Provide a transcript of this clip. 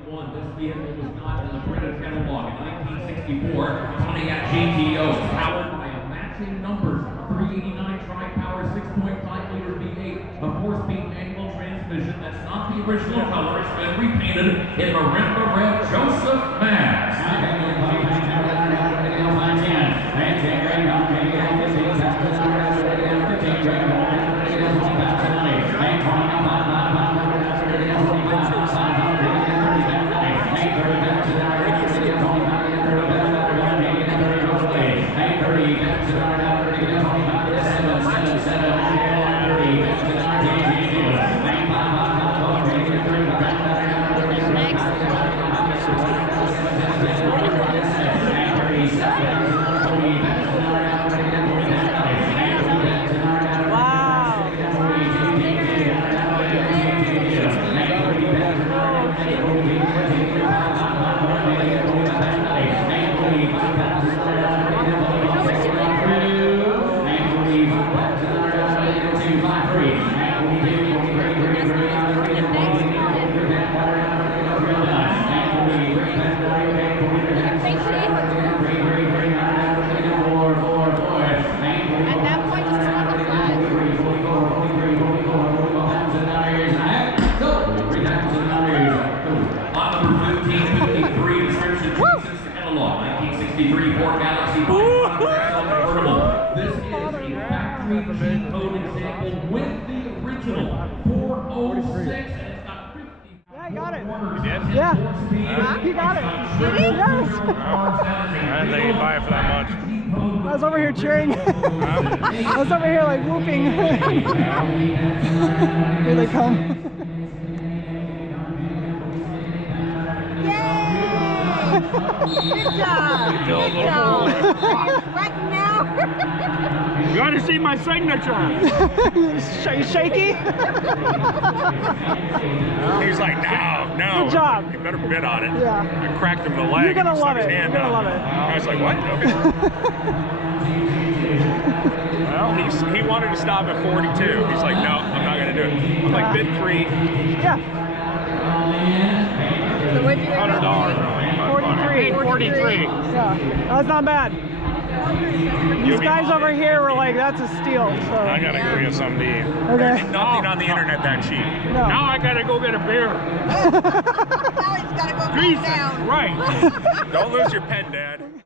This vehicle was not in the printed catalog in 1964. Pontiac GTO, powered by a matching numbers 389 tri-power 6.5-liter V8, a 4-speed manual transmission that's not the original color. It's been repainted in Marimba red. Joseph Mass. This is a factory G-code example with the original 406, and it's got 50. Yeah, I got it. You did? Yeah. He got it. Did he? Yes. I didn't think you'd buy it for that much. I was over here cheering. I was over here like whooping. Here they come. Good job! Good job! Right now! You got to see my signature! Shaky? He's like, no. Good job. You better bid on it. Yeah. I cracked him in the leg. You're gonna and he love stuck it. his hand You're gonna out. love it. I was like, what? Okay. Well, he wanted to stop at 42. He's like, no, I'm not going to do it. I'm like, bid 3. Yeah. So what'd you $100. 43. Yeah. That's not bad. These guys over here were like, that's a steal. So. I got to go get something to eat. Okay. There's nothing on the internet that cheap. No. Now I got to go get a beer. Now he's got to go back down. Right. Don't lose your pen, Dad.